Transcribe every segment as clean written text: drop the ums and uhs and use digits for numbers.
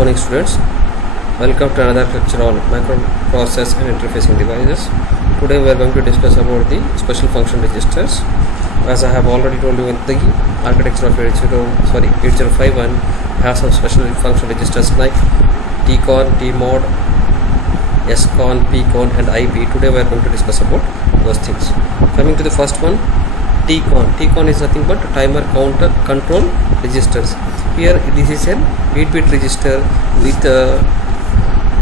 morning students, welcome to another lecture on microprocessor and interfacing devices. Today we are going to discuss about the special function registers. As I have already told you in the architecture of 8051 have some special function registers like tcon, tmod, scon, pcon and ip. Today we are going to discuss about those things. Coming to the first one, tcon is nothing but timer counter control registers. Here this is an 8-bit register with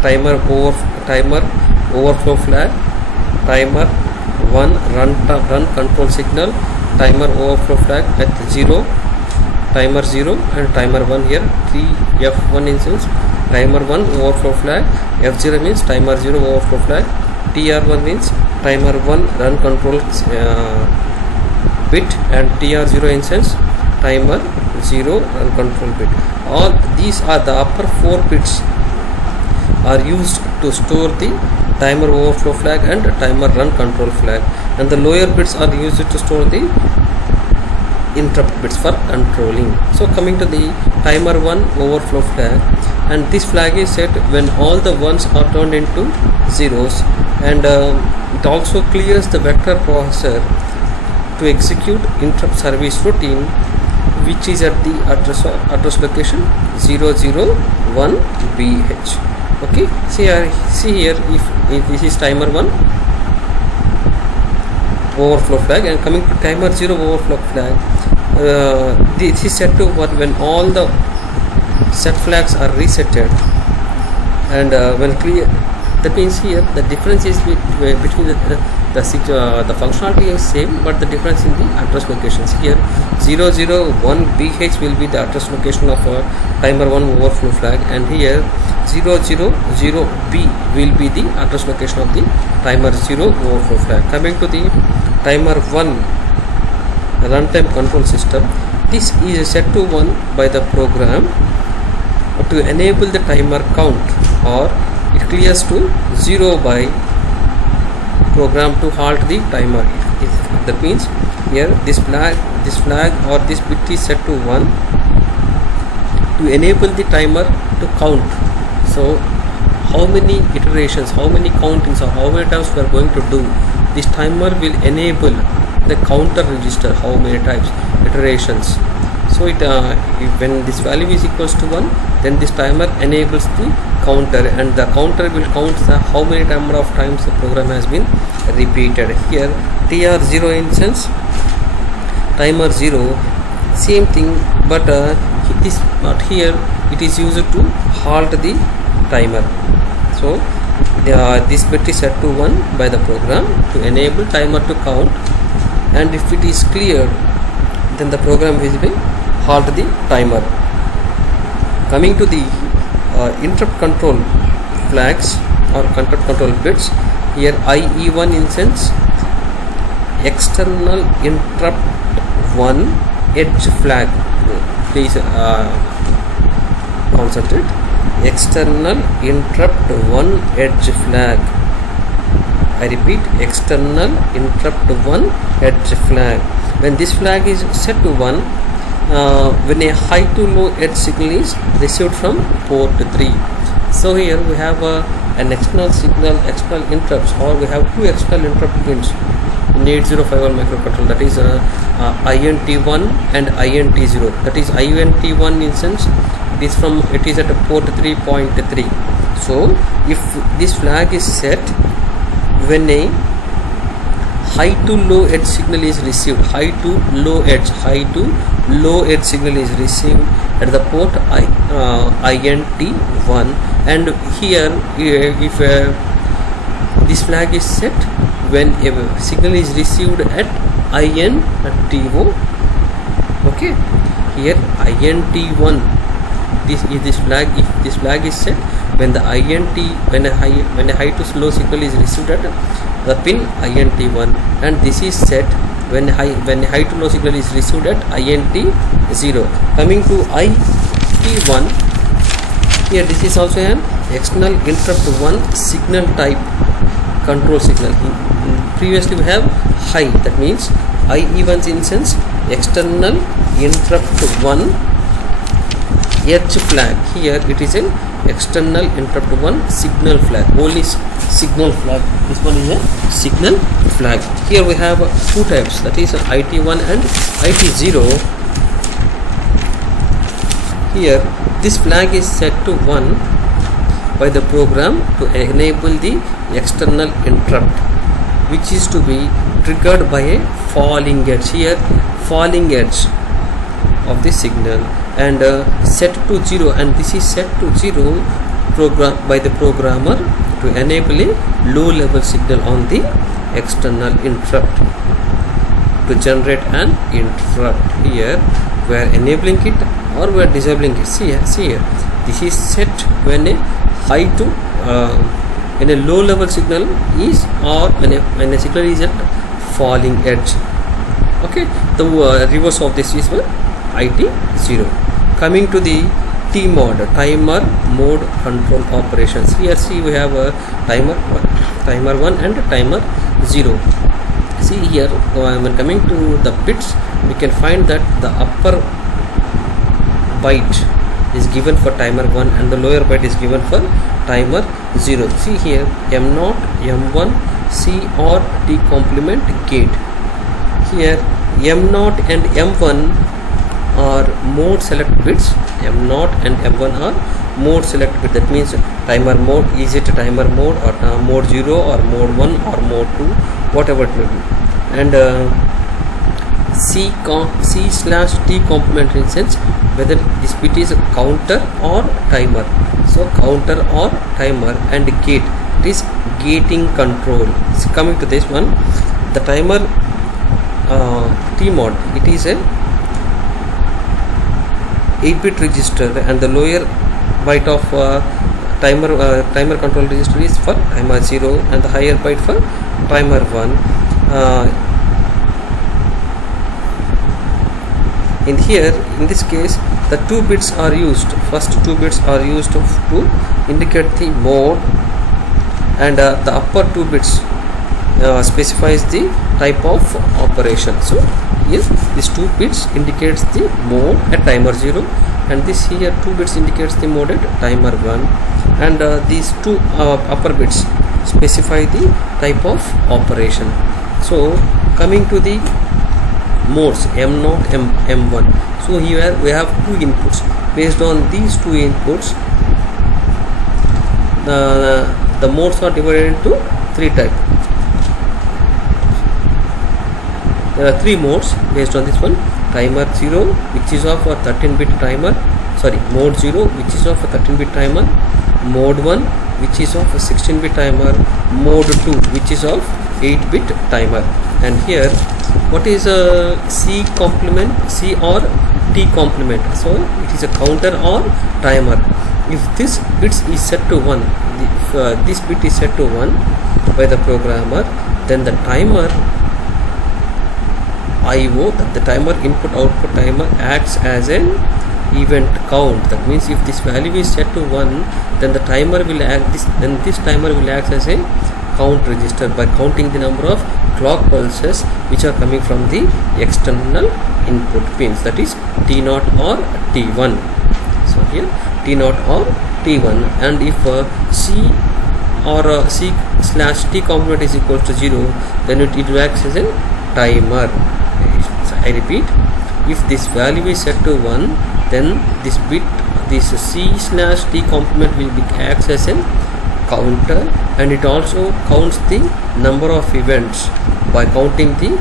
timer overflow flag, timer 1 run control signal, timer overflow flag at 0, timer 0 and timer 1. Here 3F1 instance, timer 1 overflow flag, F0 means timer 0 overflow flag, TR1 means timer 1 run control bit, and TR0 instance timer 0 run control bit. All these are the upper 4 bits are used to store the timer overflow flag and timer run control flag, and the lower bits are used to store the interrupt bits for controlling. So coming to the timer 1 overflow flag, and this flag is set when all the ones are turned into zeros, and it also clears the vector processor to execute interrupt service routine, which is at the address location 001BH. Okay, see here, if this is timer 1 overflow flag, and coming to timer 0 overflow flag, this is set to what when all the set flags are resetted, and when clear, that means here the difference is between the functionality is same, but the difference in the address locations. Here 001BH will be the address location of timer 1 overflow flag, and here 000B will be the address location of the timer 0 overflow flag. Coming to the timer 1 runtime control system, this is set to 1 by the program to enable the timer count, or it clears to 0 by program to halt the timer. That means here this flag or this bit is set to 1 to enable the timer to count. So how many iterations, how many countings, or how many times we are going to do, this timer will enable the counter register how many times iterations. So when this value is equals to 1, then this timer enables the counter, and the counter will count how many number of times the program has been repeated. Here TR0 instance timer 0, same thing, but here it is used to halt the timer. So this bit is set to 1 by the program to enable timer to count, and if it is cleared, then the program will be halt the timer. Coming to the interrupt control flags or interrupt control bits, here IE1 instance external interrupt 1 edge flag. Please concentrate. External interrupt 1 edge flag. I repeat, external interrupt 1 edge flag. When this flag is set to 1, when a high to low edge signal is received from port 3. So here we have an external signal, external interrupts, or we have two external interrupt pins in 8051 microcontroller, that is INT1 and INT0. That is INT1 instance, it is at a port 3.3. So if this flag is set when a high to low edge signal is received, high to low edge signal is received at the port INT1, and here if this flag is set when a signal is received at INTO. Okay, here INT1, this flag, if this flag is set when the when a high to low signal is received at the pin INT1, and this is set when high to low signal is received at INT0. Coming to IT1, here this is also an external interrupt 1 signal type control signal. Previously we have high, that means IE1's instance external interrupt 1 edge flag. Here it is an external interrupt one signal flag, only signal flag. This one is a signal flag. Here we have two types, that is IT1 and IT0. Here this flag is set to 1 by the program to enable the external interrupt, which is to be triggered by a falling edge. Here falling edge of the signal, and set to 0, and this is set to 0 by the programmer to enable a low level signal on the external interrupt to generate an interrupt. Here we are enabling it or we are disabling it. See here, this is set when a high to when a low level signal is, or when a signal is at falling edge. Okay, the reverse of this is IT0. Coming to the T mode, timer mode control operations. Here see we have a timer 1 and timer 0. See here, when coming to the bits, we can find that the upper byte is given for timer 1 and the lower byte is given for timer 0. See here, M0, M1, C or T complement gate. Here M0 and M1 are mode select bits. M0 and M1 are mode select bit. That means timer mode, is it timer mode or mode 0 or mode 1 or mode 2, whatever it may be. And C/T complement in sense whether this bit is a counter or timer. So counter or timer, and gate, it is gating control. So coming to this one, the timer T mode, it is a 8-bit register, and the lower byte of timer control register is for timer 0 and the higher byte for timer 1. In here, in this case, the 2 bits are used. First 2 bits are used to indicate the mode, and the upper 2 bits specifies the type of operation. So here these 2 bits indicates the mode at timer 0, and this here 2 bits indicates the mode at timer 1, and these 2 upper bits specify the type of operation. So coming to the modes M0, M1. So here we have 2 inputs. Based on these 2 inputs, the modes are divided into 3 types. There are 3 modes based on this one. Timer 0, which is of a 13-bit timer, mode 0, which is of a 13-bit timer, mode 1, which is of a 16-bit timer, mode 2, which is of 8-bit timer. And here, what is a C complement, C or T complement? So it is a counter or timer. If this bit is set to 1, if this bit is set to 1 by the programmer, then the timer IO, the timer input output timer, acts as an event count. That means if this value is set to 1, then the timer will act this timer will act as a count register by counting the number of clock pulses which are coming from the external input pins, that is T0 or T1. So here T0 or T1, and if C or C/T complement is equal to 0, then it acts as a timer. I repeat, if this value is set to 1, then this C/T complement will acts as a counter, and it also counts the number of events by counting the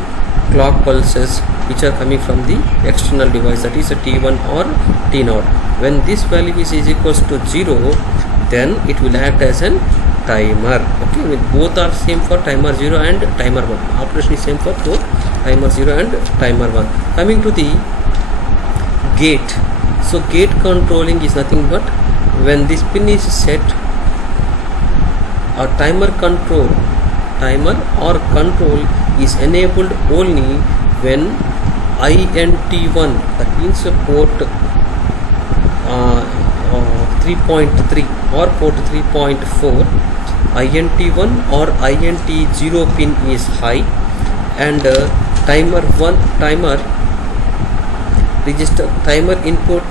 clock pulses which are coming from the external device, that is a T1 or T0. When this value is equals to 0, then it will act as a timer. Okay, both are same for timer 0 and timer 1. Operation is same for both timer 0 and timer 1. Coming to the gate. So gate controlling is nothing but when this pin is set, a timer or control is enabled only when INT1, that means port 3.3 or port 3.4, INT1 or INT0 pin is high, and timer input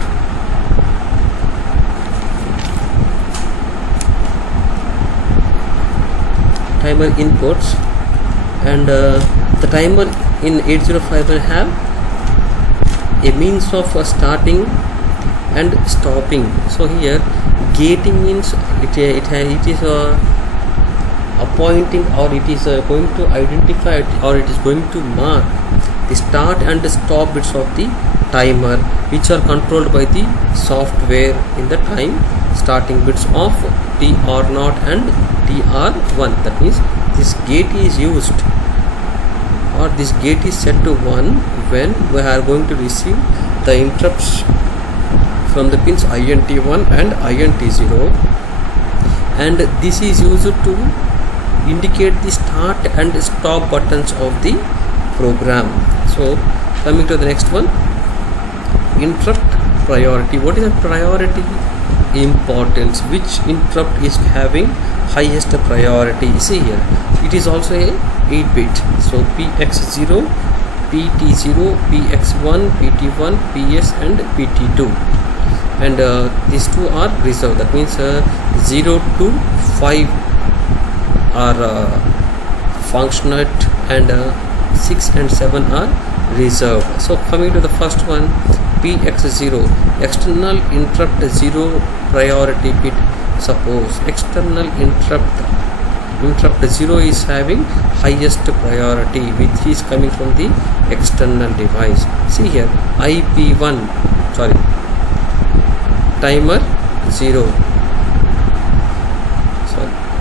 timer inputs, and the timer in 8051 have a means of starting and stopping. So here gating means it is appointing, or it is going to identify, or it is going to mark the start and stop bits of the timer, which are controlled by the software in the time starting bits of TR0 and TR1. That means this gate is used, or this gate is set to 1 when we are going to receive the interrupts from the pins INT1 and INT0, and this is used to indicate the start and stop buttons of the program. So coming to the next one, interrupt priority. What is a priority? Importance. Which interrupt is having highest priority? See here, it is also a 8-bit. So PX0, PT0, PX1, PT1, PS and PT2, and these two are reserved. That means 0 to 5 are functional, and 6 and 7 are reserved. So coming to the first one, PX0, external interrupt 0 priority bit. Suppose external interrupt 0 is having highest priority, which is coming from the external device. See here, IP1, sorry, timer 0,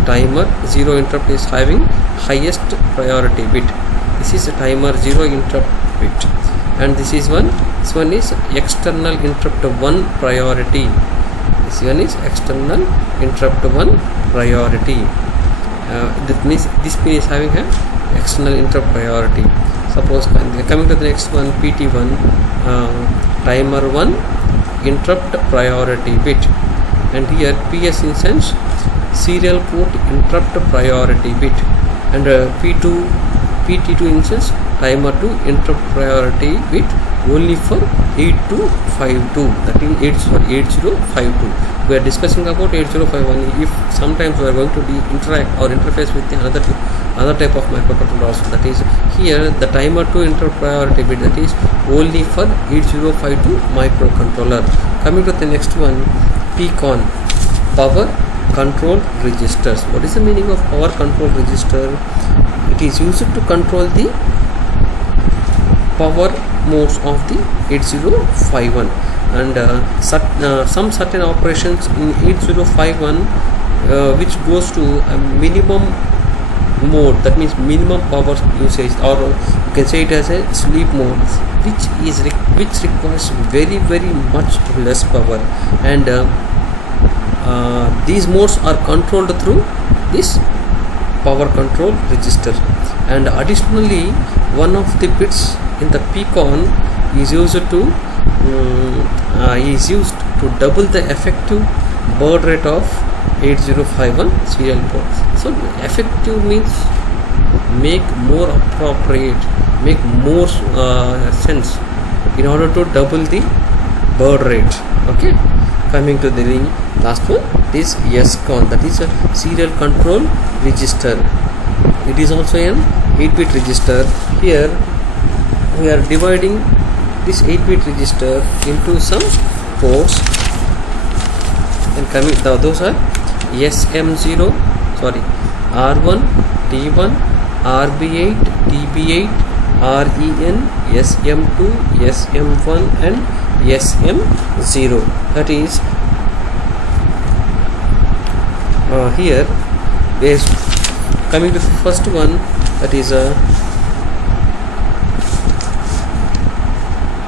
timer 0 interrupt is having highest priority bit. This is a timer 0 interrupt bit, and this one is external interrupt 1 priority. This one is external interrupt 1 priority. That means this pin is having an external interrupt priority. Suppose coming to the next one, PT1, timer 1 interrupt priority bit, and here PS instance serial port interrupt priority bit, and PT2 instance timer 2 interrupt priority bit only for 8252. That is 8052. We are discussing about 8051. If sometimes we are going to interact or interface with the another type of microcontroller also, that is here the timer 2 interrupt priority bit, that is only for 8052 microcontroller. Coming to the next one, PCON, power control registers. What is the meaning of power control register? It is used to control the power modes of the 8051, and some certain operations in 8051 which goes to a minimum mode, that means minimum power usage, or you can say it as a sleep mode, which requires very much less power, and these modes are controlled through this power control register. And additionally, one of the bits in the PCON is used to double the effective baud rate of 8051 serial port. So effective means make more appropriate, make more sense in order to double the baud rate. Okay, coming to the last one, this SCON, that is a serial control register. It is also an 8-bit register. Here we are dividing this 8-bit register into some ports, and coming those are SM0, sorry, R1, T1, RB8, TB8, REN, SM2, SM1 and SM0. That is here is coming to the first one, that is a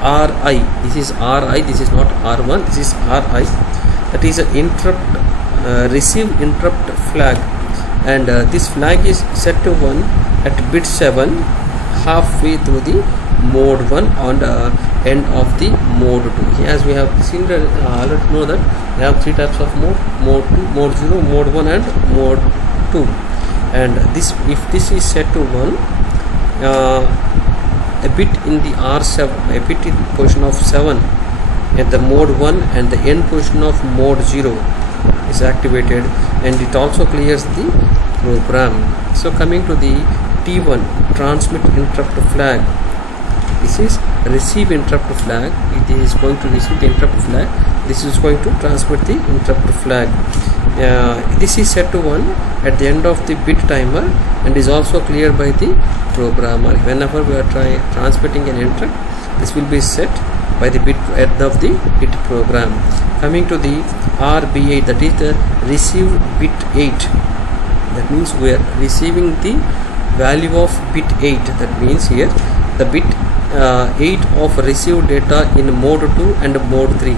RI. This is RI, this is not R1, this is RI. That is an interrupt receive interrupt flag, and this flag is set to 1 at bit 7 halfway through the mode 1 on the end of the mode 2. As we have seen, already know that we have 3 types of mode 2, mode 0, mode 1 and mode 2. And this, if this is set to 1, a bit in the R7, a bit in position of 7 at the mode 1 and the end position of mode 0 is activated, and it also clears the program. So coming to the T1 transmit interrupt flag, this is receive interrupt flag. It is going to receive the interrupt flag. This is going to transmit the interrupt flag. This is set to 1 at the end of the bit timer and is also cleared by the programmer. Whenever we are transmitting an interrupt, this will be set by the bit end of the bit program. Coming to the RB8, that is the receive bit 8. That means we are receiving the value of bit 8. That means here the bit 8 of received data in mode 2 and mode 3.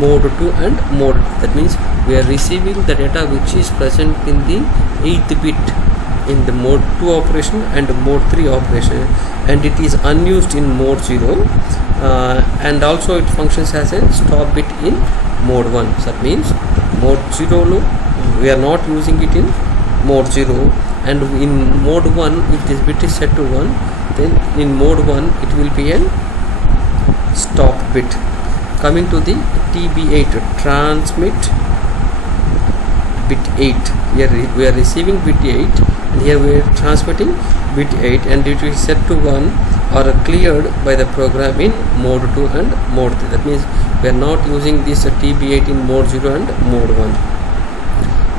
Mode 2 and mode 3. That means we are receiving the data which is present in the 8th bit in the mode 2 operation and mode 3 operation, and it is unused in mode 0, and also it functions as a stop bit in mode 1. So that means mode 0 we are not using it in mode 0, and in mode 1 if this bit is set to 1, then in mode 1 it will be a stop bit. Coming to the TB8 transmit bit 8, here we are receiving bit 8 and here we are transmitting bit 8, and it is set to 1 or cleared by the program in mode 2 and mode 3. That means we are not using this TB8 in mode 0 and mode 1.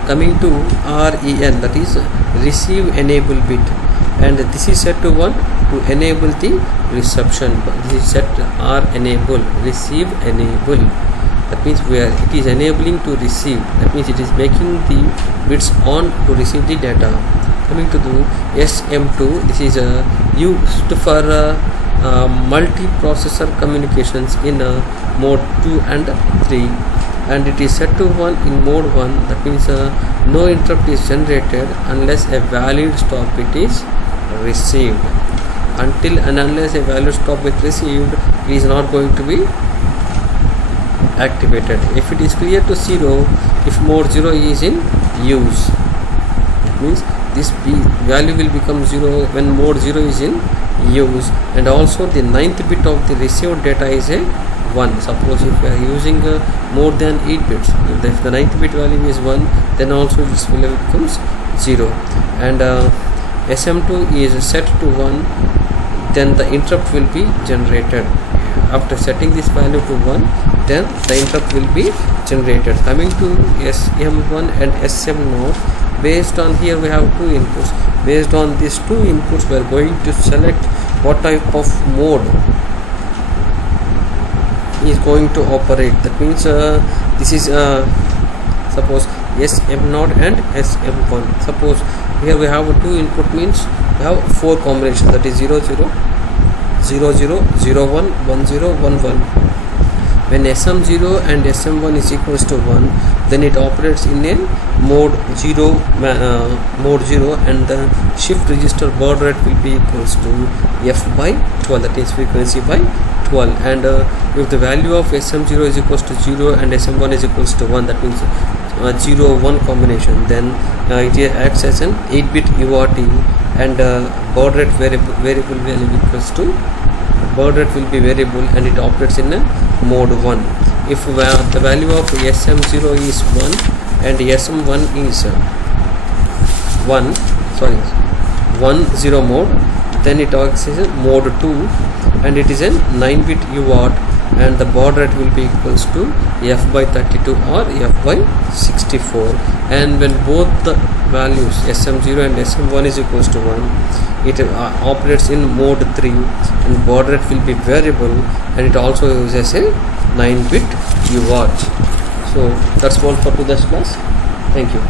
Coming to REN, that is receive enable bit, and this is set to 1 to enable the reception. This is set R enable, receive enable. That means it is enabling to receive. That means it is making the bits on to receive the data. Coming to the SM2, this is used for multi-processor communications in mode 2 and 3, and it is set to 1 in mode 1. That means no interrupt is generated unless a valid stop bit is received. Until and unless a valid stop bit received, it is not going to be activated. If it is clear to 0, if mode 0 is in use, it means this value will become 0 when mode 0 is in use. And also the 9th bit of the received data is a 1. Suppose if we are using more than 8 bits, if the 9th bit value is 1, then also this value becomes 0. And SM2 is set to 1, then the interrupt will be generated. After setting this value to 1, then the interrupt will be generated. Coming to SM1 and SM0, based on here we have two inputs. Based on these two inputs, we are going to select what type of mode is going to operate. That means this is suppose SM0 and SM1. Suppose here we have two input, means we have 4 combinations, that is 00, 00, 01, 10, 11. When SM0 and SM1 is equals to 1, then it operates in a mode 0, and the shift register baud rate will be equals to F by 12, that is frequency by 12. And if the value of SM0 is equals to 0 and SM1 is equals to 1, that means 0-1 combination, then it acts as an 8-bit UART, and baud rate variable value equals to baud rate will be variable, and it operates in a mode 1. If the value of SM0 is 1 and SM1 is 10 mode, then it acts as a mode 2, and it is a 9-bit UART, and the baud rate will be equals to F by 32 or F by 64. And when both the values SM0 and SM1 is equals to 1, it operates in mode 3, and baud rate will be variable, and it also uses a 9-bit UART. So that's all for today's class. Thank you.